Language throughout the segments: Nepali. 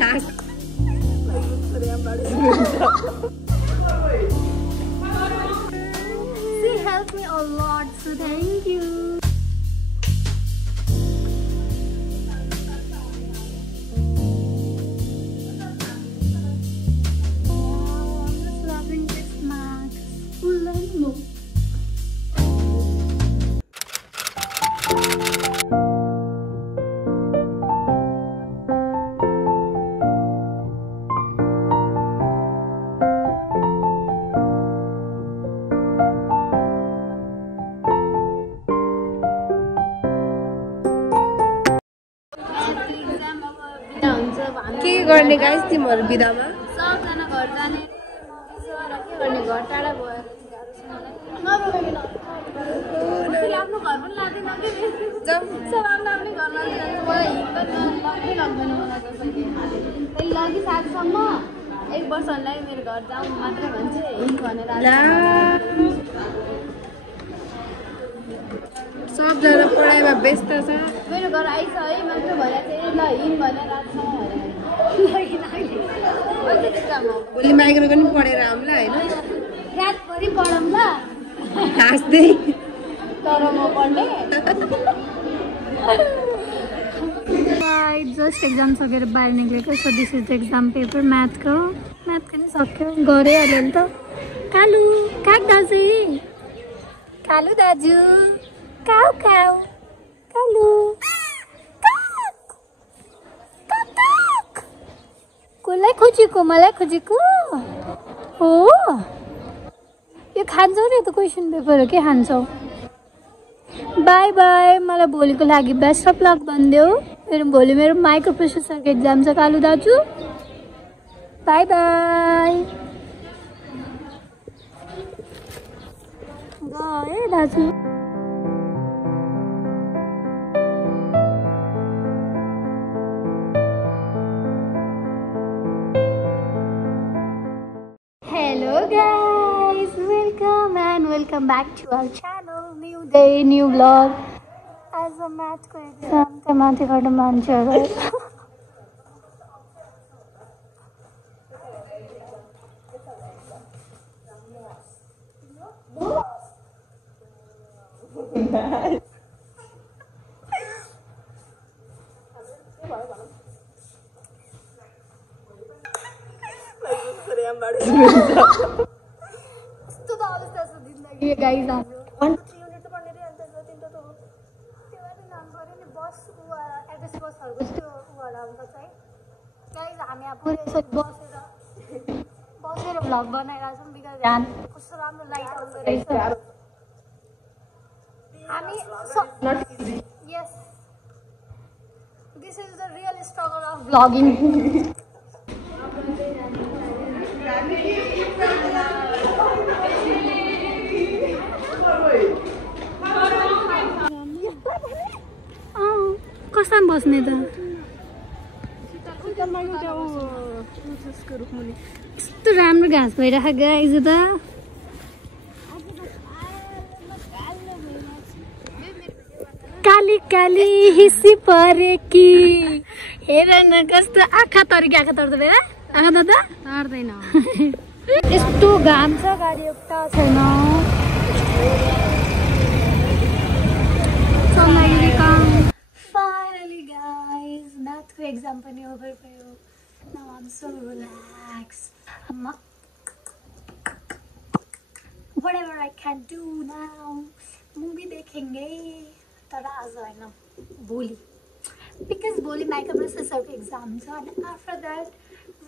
She helped me a lot, so thank you. Oh, I'm just loving this mask. Look. के गर्ने गाइस तिमीहरु बिदामा सबजना घर जाने र के गर्ने घर टाढा भएर आफ्नो घर पनि लाग्दैन के सब आफ्नो घर लाग्दैन मलाई हिँड्दै लाग्दैन मलाई कसैले त्यसले लागि साथसम्म 1 वर्षलाई मेरो घर जाउँ मात्र भन्छ हिँड भनेर सबजना पढाइमा व्यस्त छ मेरो घर आइछ है मात्र भएर चाहिँ ल हिँड भनेर राख्छ भोलि माइक्रो पनि पढेर आउँला हैन रातभरि पढौँ ल हाँस्दै तर म पढ्ने जस्ट एक्जाम सकेर बाहिर निक्लेको so this is the exam paper म्याथको नि सक्यो गरे अलिअलि त कालु काक दाजु कालु दाजु काउ काउ कालु कसलाई खोजेको मलाई खोजेको हो यो खान्छौ नि त क्वेसन पेपर हो के खान्छौ बाई बाई मलाई भोलिको लागि बेस्ट अफ लक भनिदेऊ भोलि मेरो माइक्रो प्रोसेसरको एक्जाम छ कालु दाजु बाई बाई गए दाजु Hello guys, welcome back to our channel. New day, new vlog. As a math exam, the math garden manager. ये गाइस हाम्रो 1 2 3 युनिट त पढ्ने रे अन्त 3 त हो त्यो पनि नाम गरे नि बस एड्रेस बसहरुको त्यो उवाला हुन्छ चाहिँ गाइस हामी अब पुरै बसेर भ्लग बनाइरा छौं बिकज यहाँ कस्तो राम्रो लाइट आउँछ रहेछ हामी यस this is the real struggle of vlogging कस्तो बस्ने त यस्तो राम्रो घाँस भइरहेको गाइज त काली काली हिसी परेकी हेर न कस्तो आँखा तर्दा बेला आँखा त तर्दैन यस्तो घाम छ गाडी एउटा छैन Finally guys, math exam pani over payo. Now I'm so relaxed. Whatever I can do now. Movie dekhenge. Tada aaj haina boli. Because boli microprocessor exams and after that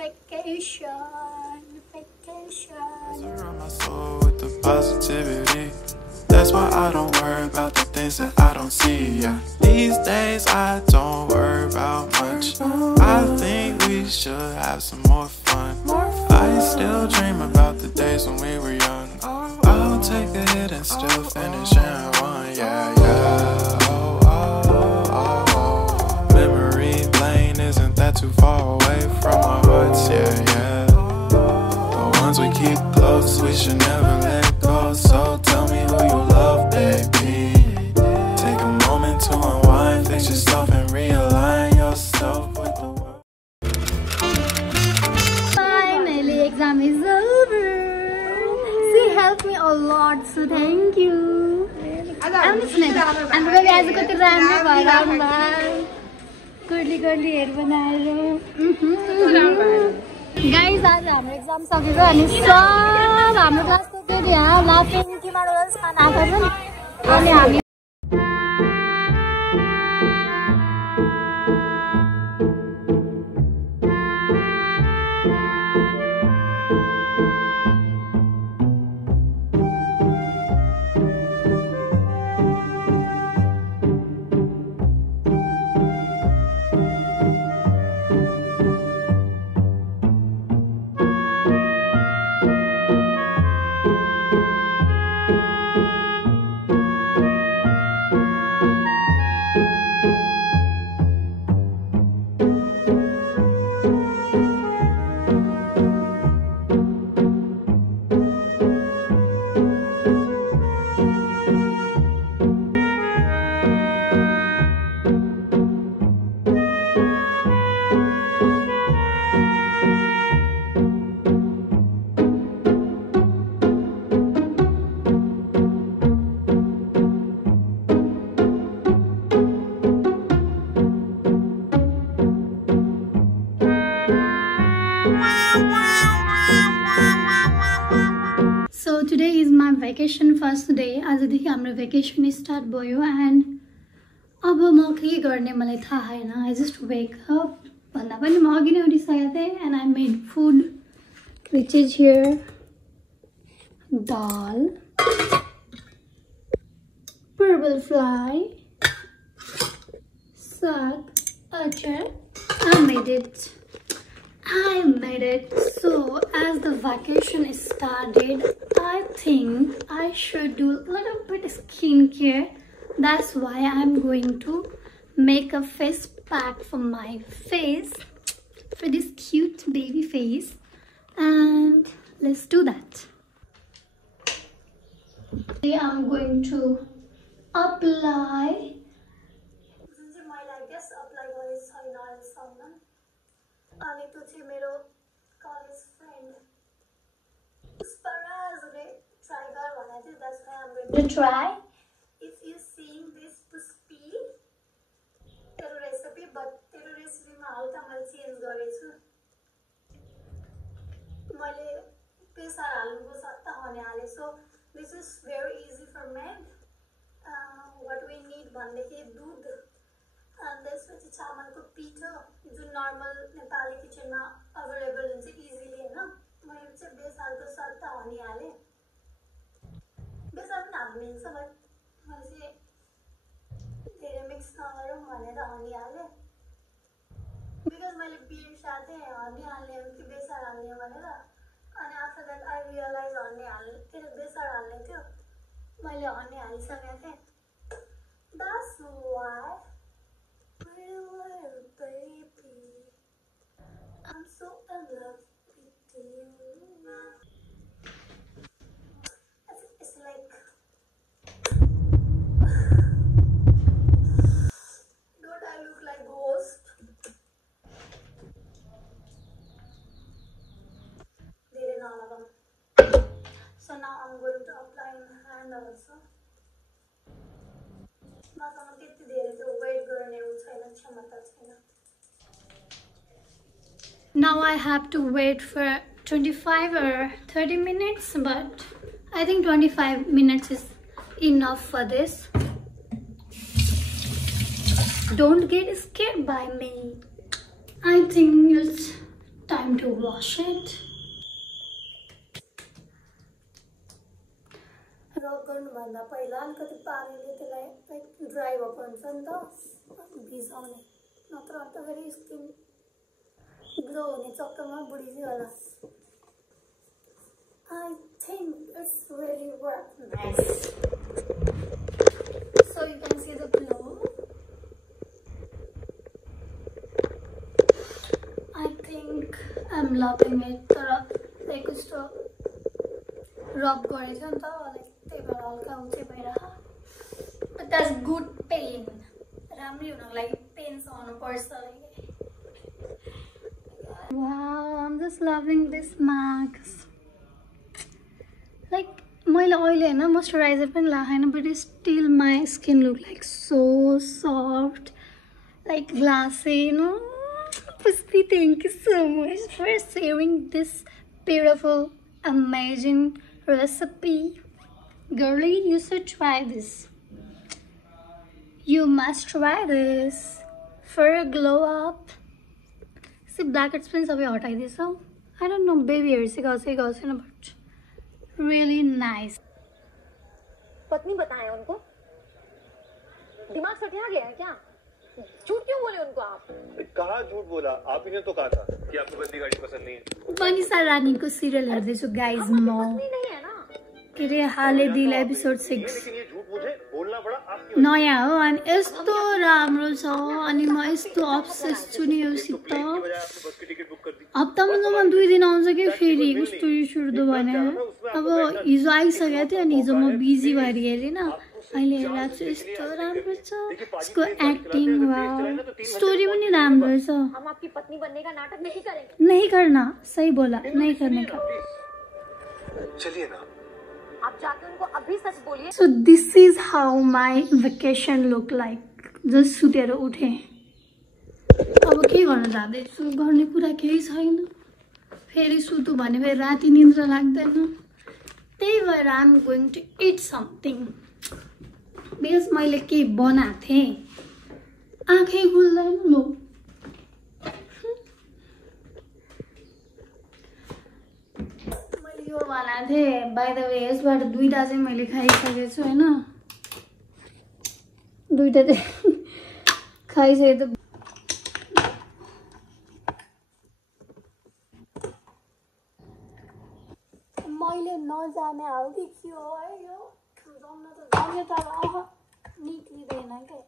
vacation. Surround my soul with the positivity. That's why I don't worry about the things that I don't see, yeah. These days I don't worry about much. I think we should have some more fun. I still dream about the days when we were young. I'll take a hit and still finish in one, yeah, yeah. Memory lane, isn't that too far away from our hearts, yeah, yeah. The ones we keep close, we should never let go. So tell me who you love, baby. Take a moment to unwind, fix yourself and realign yourself with the world. हाम्रो बेबी आज कति राम्रो भएर आउनुभयो कर्ली कर्ली हेयर बनाएर गाइस आज हाम्रो एक्जाम सकेको अनि सब हाम्रो क्लासको केटी यहाँ लाफिङ किमा नुडल्स खान आएको छन् अनि हामी So today is my vacation first day. आजदेखि हाम्रो vacation start भयो and अब म के गर्ने मलाई थाहा छैन. I just wake up भन्दा पनि म अघि नै उठिसकेको थिएँ and I made food which is here dal, purple fly, saag, achar. I made it. So as the vacation started, I think I should do a little bit of skincare. That's why I'm going to make a face pack for my face, for this cute baby face, and let's do that. I'm going to apply. अनि त्यो चाहिँ मेरो कलेज फ्रेन्ड पुष्पराजले ट्राई गर भनेको थियो. That's why I'm going to try. If you seeing this Pushpi तेरो रेसिपी बट तेरो रेसिपीमा हल्का मैले चेन्ज गरेछु. मैले बेसार हाल्नुको सट्टा हनी हाले. So this is very easy for men. What we need भन्दाखेरि दुध and त्यसपछि चामलको पिठो जुन नर्मल नेपाली किचनमा अवेलेबल हुन्छ इजिली हैन. मैले चाहिँ बेसारको सट्टा हनी हाले. बेसार पनि हाल्नु मिल्छ बट मैले चाहिँ धेरै मिक्स नगरौँ भनेर हनी हाले. बिकज मैले बिर्सा थिएँ हनी हाल्ने हो कि बेसार हाल्ने हो भनेर. अनि आफ्टर द्याट आई रियलाइज हनी हाल्ने के अरे बेसार हाल्ने थियो. मैले हनी हालिसकेको थिएँ. That's why baby, I'm so in love with you. It's like don't I look like ghost? So now I'm going to apply in hand also. Now I have to wait for 25 or 30 minutes, but I think 25 minutes is enough for this. Don't get scared by me. I think it's time to wash it. रब गर्नुभन्दा पहिला अलिकति पानीले त्यसलाई लाइक ड्राई भएको हुन्छ नि त भिजाउने. नत्र अन्तखेरि स्किन ग्लो हुने चक्करमा बुढिजी होला. I think it's really worked nice. So you can see the glow. I think I'm loving it. तर लाइक कस्तो रब गरेछ नि त लाइक त्यही भएर हल्का उच्चै भइरहेको. But that's good pain. राम्रै हुनको लागि pain सहनुपर्छ. Wow, I'm just loving this mask. Like मैले अहिले हैन मोइस्चराइजर पनि लगाएन but still my skin look like so soft like glassy, you know. Pushpi, thank you so much for sharing this beautiful amazing recipe. Girlie, you should try this. You must try this for a glow up. See, blackheads पनि सबै हटाइदिएछ. I don't know, baby hairs चाहिँ गएको छैन but really nice. पत्नी बताएं उनको? दिमाग सटिया गया है क्या? झूठ क्यों बोले उनको आप? कहाँ झूठ बोला? आप ही ने तो कहा था कि आपको गंदी गाड़ी पसंद नहीं है. मनीषा रानीको सिरियल हेर्दैछु गाइज म. नहीं है ना? के अरे हाले दिल एपिसोड 6 लेकिन ये झूठ मुझे बोलना पड़ा आपकी. नयाँ हो अनि यस्तो राम्रो छ अनि म यस्तो अब्सेस छु नि योसित. हप्तामा 2 दिन आउँछ कि फेरि कस्तो रिसउठ्दो भने. अब हिजो आइसकेको थियो अनि हिजो म बिजी भएर हेरेन. अहिले हेरेको छु यस्तो राम्रो छ. यसको एक्टिङ वा स्टोरी पनि राम्रो छ. हम आपकी पत्नी बनने का नाटक नहीं करेंगे. नहीं करना, सही बोला, नहीं करने का. चलिए ना. आप जाके उनको अभी सच बोलिए. So this is how my vacation look like. Just सुतेर उठे. अब के गर्न जाँदैछु, गर्ने कुरा केही छैन. फेरि सुतु भने फेरि राति निद्रा लाग्दैन. त्यही भएर I'm going to eat something. Because मैले के बनाएको थिएँ. आँखै खुल्दैन लो. मैले यो बनाएको थिएँ. बाइ द वे यसबाट 2टा चाहिँ मैले खाइसकेको छु हैन. 2टा चाहिँ खाइसके त मैले नजाने हो कि के हो है यो. जम्न त जम्ने तर निक्लिँदैन क्या.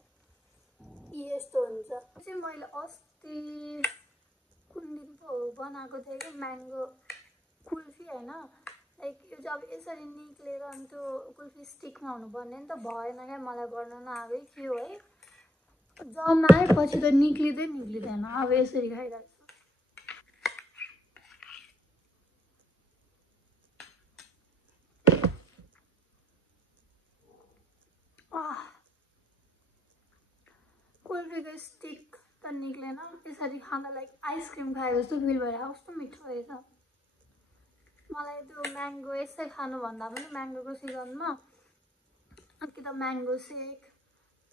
यस्तो हुन्छ. चाहिँ मैले अस्ति कुन दिन पो बनाएको थिएँ कि म्याङ्गो कुल्फी हैन. लाइक यो चाहिँ अब यसरी निक्लेर अनि त्यो कुल्फी स्टिकमा हुनुपर्ने नि त. भएन क्या, मलाई गर्न नआएकै थियो है. जमाएपछि त निक्लिँदैन. अब यसरी खाइरहेको छु. कुल्फीको स्टिक त निक्लेन. यसरी खाँदा लाइक आइसक्रिम खाए जस्तो फिल भइरहेको. कस्तो मिठो रहेछ. मलाई त्यो म्याङ्गो यसै खानुभन्दा पनि म्याङ्गोको सिजनमा कि त म्याङ्गो सेक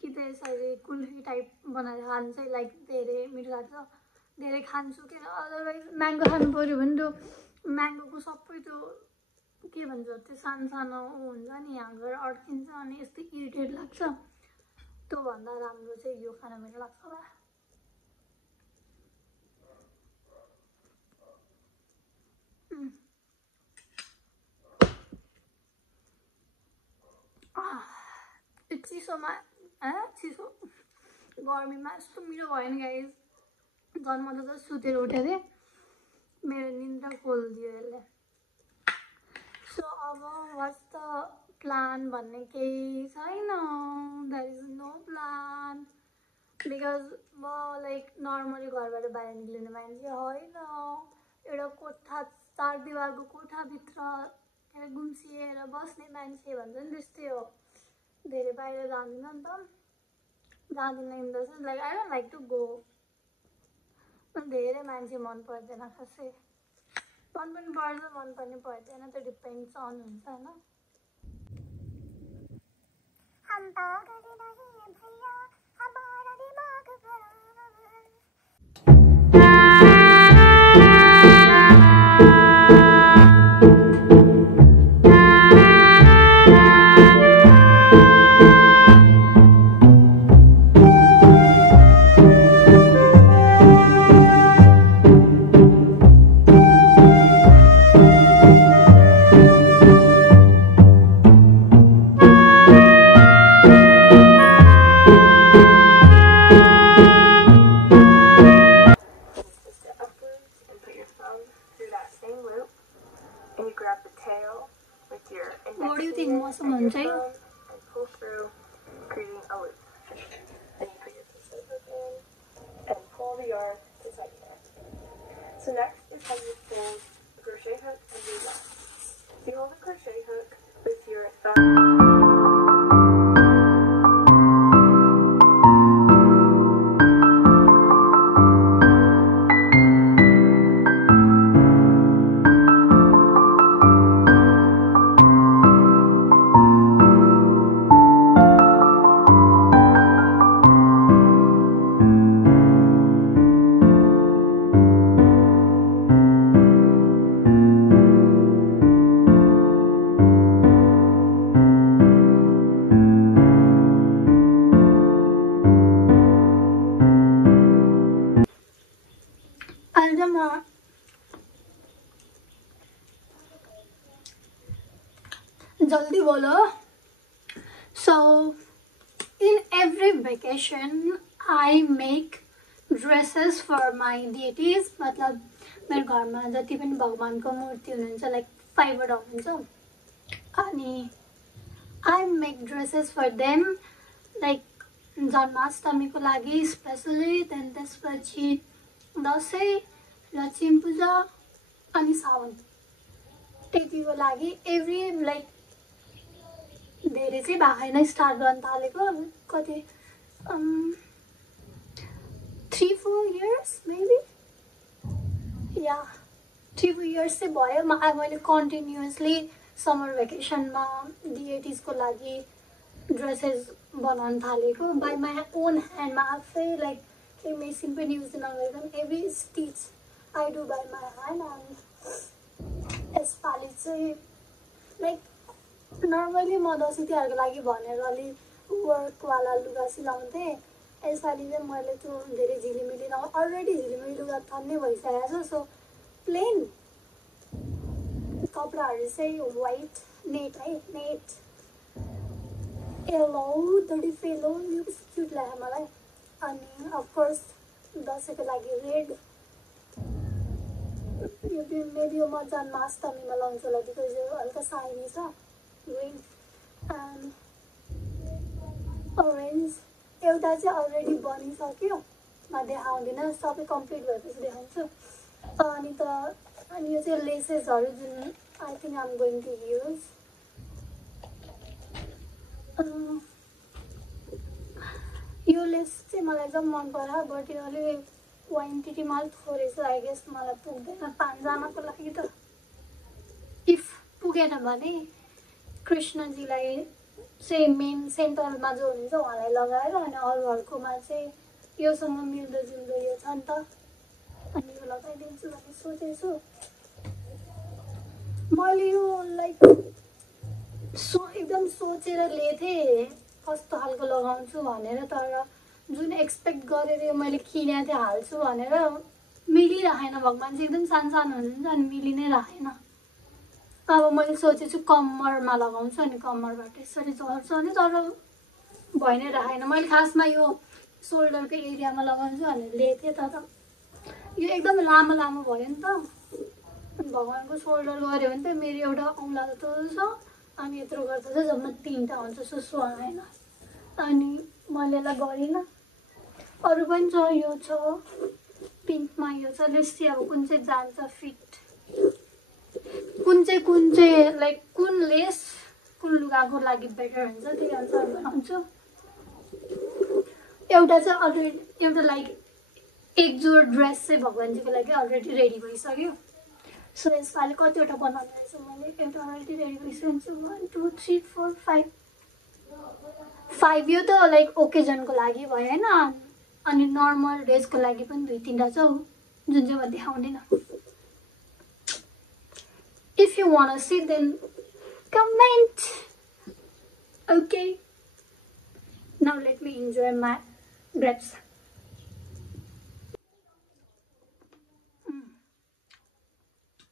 कि त यसरी कुल्फी टाइप बनाएर खानु चाहिँ लाइक धेरै मिठो लाग्छ. धेरै खान्छु कि अदरवाइज म्याङ्गो खानु पऱ्यो भने त्यो म्याङ्गोको सबै त्यो के भन्छ त्यो सानो सानो हुन्छ नि यहाँ गएर अड्किन्छ अनि यस्तो इरिटेट लाग्छ. त्योभन्दा राम्रो चाहिँ यो खान मिठो लाग्छ होला. चिसोमा चिसो गर्मीमा यस्तो मिठो भयो नि गाइज. झन् म त जस्ट सुतेर उठेको थिएँ. मेरो निन्द्रा खोलिदियो यसले. सो अब वाट्स द प्लान भन्ने केही छैन. There is no plan. Because म लाइक नर्मली घरबाट बाहिर निक्लिने मान्छे होइन. एउटा कोठा 4 दिवारको कोठाभित्र गुम्सिएर बस्ने मान्छे भन्छ नि त्यस्तै हो. धेरै बाहिर जाँदिनँ नि त. जाँदिनँ in the sense like I don't like to go. धेरै मान्छे मन पर्दैन खासै. मन पनि पर्छ मन पनि पर्दैन. त्यो डिपेन्ड्स अन हुन्छ होइन. What do you think मौसम हुन्छ है? So next is how you pull the crochet hook and do that. So you hold the crochet hook with your thoughts. जल्दी बोलो. So in every vacation I make dresses for my deities. मतलब मेरो घरमा जति पनि भगवानको मूर्ति हुनुहुन्छ लाइक 5 वटा हुनुहुन्छ अनि I make dresses for them like जन्माष्टमीको लागि स्पेशली. देन त्यसपछि दसैँ लक्ष्मी पूजा अनि सावन त्यतिको लागि एभ्री लाइक धेरै चाहिँ भएको स्टार्ट गर्न थालेको कति 3-4 years मेबी या 3-4 years चाहिँ भयो. मैले कन्टिन्युअसली समर भेकेसनमा डिएटिजको लागि ड्रेसेस बनाउन थालेको बाई माई ओन ह्यान्डमा आफै लाइक केही मेसिन पनि युज नगरिकन every stitch I do by my hand. अनि यसपालि चाहिँ लाइक नर्मली म दसैँ तिहारको लागि भनेर अलिक वर्कवाला लुगा सिलाउँथेँ. यसपालि चाहिँ मैले त्यो धेरै झिलिमिली अलरेडी झिलिमिली लुगा तान्ने भइसकेको छ. सो प्लेन कपडाहरू चाहिँ वाइट नेट है नेट येलो थोडी फेलो यो क्युट लाग्यो मलाई. अनि अफकोर्स दसैँको लागि रेड यो मेबी म जन्माष्टमीमा लाउँछु होला बिकज यो हल्का साइनी छ. ग्रिन एन्ड ओरेन्ज एउटा चाहिँ अलरेडी बनिसक्यो म देखाउँदिनँ सबै कम्प्लिट भएपछि देखाउँछु. अनि यो चाहिँ लेसेसहरू जुन I think I'm going to use. यो लेस चाहिँ मलाई एकदम मन पर्यो बट यो अलिक क्वान्टिटीमा अलिक थोरै छ. आई गेस मलाई पुग्दैन 5 जनाको लागि त. इफ पुगेन भने कृष्णजीलाई चाहिँ मेन सेन्टरमा जो हुनुहुन्छ उहाँलाई लगाएर अनि अरूहरूकोमा चाहिँ योसँग मिल्दोजुल्दो यो छ नि त अनि यो लगाइदिन्छु भन्ने सोचेछु. मैले यो लाइक एकदम सोचेर लिएथेँ कस्तो खालको लगाउँछु भनेर. तर जुन एक्सपेक्ट गरेर यो मैले किनेको थिएँ हाल्छु भनेर मिलिरहेन. भगवान चाहिँ एकदम सानो सानो हुनुहुन्छ अनि मिलि नै राखेन. अब मैले सोचेछु कम्मरमा लगाउँछु अनि कम्मरबाट यसरी झर्छु अनि तर भइ नै राखेन. मैले खासमा यो सोल्डरको एरियामा लगाउँछु भनेर लिएको थिएँ तर यो एकदम लामो लामो भयो नि त. भगवानको सोल्डर गऱ्यो भने त मेरो एउटा औँला जस्तो छ अनि यत्रो गर्दा चाहिँ जम्मा 3टा हुन्छ. सो सुहाएन अनि मैले यसलाई गरिनँ. अरू पनि छ यो छ पिङ्कमा यो छ. लेट्स अब कुन चाहिँ जान्छ फिट कुन चाहिँ लाइक कुन लेस कुन लुगाको लागि बेटर हुन्छ त्यही अनुसार बनाउँछु. एउटा चाहिँ अलरेडी एउटा लाइक एक जोड ड्रेस चाहिँ भगवानजीको लागि अलरेडी रेडी भइसक्यो. सो यसपालि कतिवटा बनाउने रहेछ मैले एउटा अलरेडी रेडी भइसकेको 1 2 3 4 5 यो त लाइक ओकेजनको लागि भयो होइन. अनि नर्मल डेजको लागि पनि 2-3टा छ जुन चाहिँ म देखाउँदिनँ. If you wanna see, then comment. Okay. Now let me enjoy my grapes.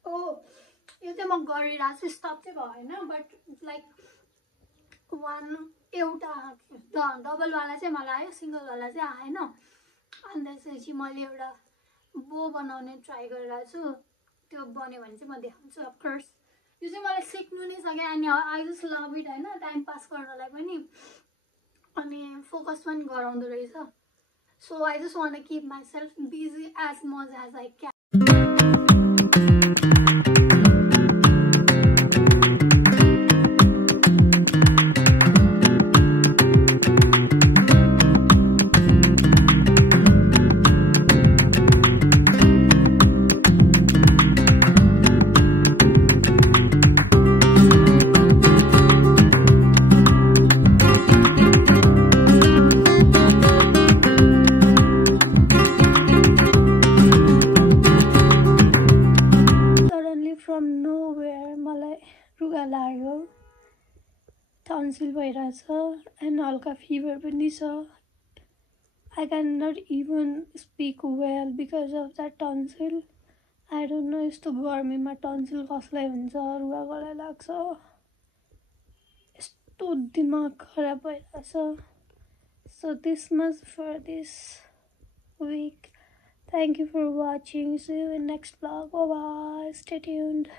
Oh, यो चाहिँ म गरिरहेको छु. स्टप चाहिँ भएन बट लाइक एउटा डबलवाला चाहिँ मलाई आयो सिङ्गलवाला चाहिँ आएन. अनि त्यसपछि मैले एउटा बो बनाउने ट्राई गरिरहेको छु. त्यो बन्यो भने चाहिँ म देखाउँछु. अफकोर्स यो चाहिँ मलाई सिक्नु नै सकेँ अनि आई जस्ट लभ इट होइन. टाइम पास गर्नलाई पनि अनि फोकस पनि गराउँदो रहेछ. So I just want to keep myself busy as much as I can. Tonsil भइरहेछ एन्ड हल्का फिभर पनि छ. I cannot even speak well because of that tonsil. I don't know यस्तो गर्मीमा टन्सिल कसलाई हुन्छ, रुगा गला लाग्छ, यस्तो दिमाग खराब भइरहेछ. So this much for this week. Thank you for watching. See you in next vlog. Bye bye. Stay tuned.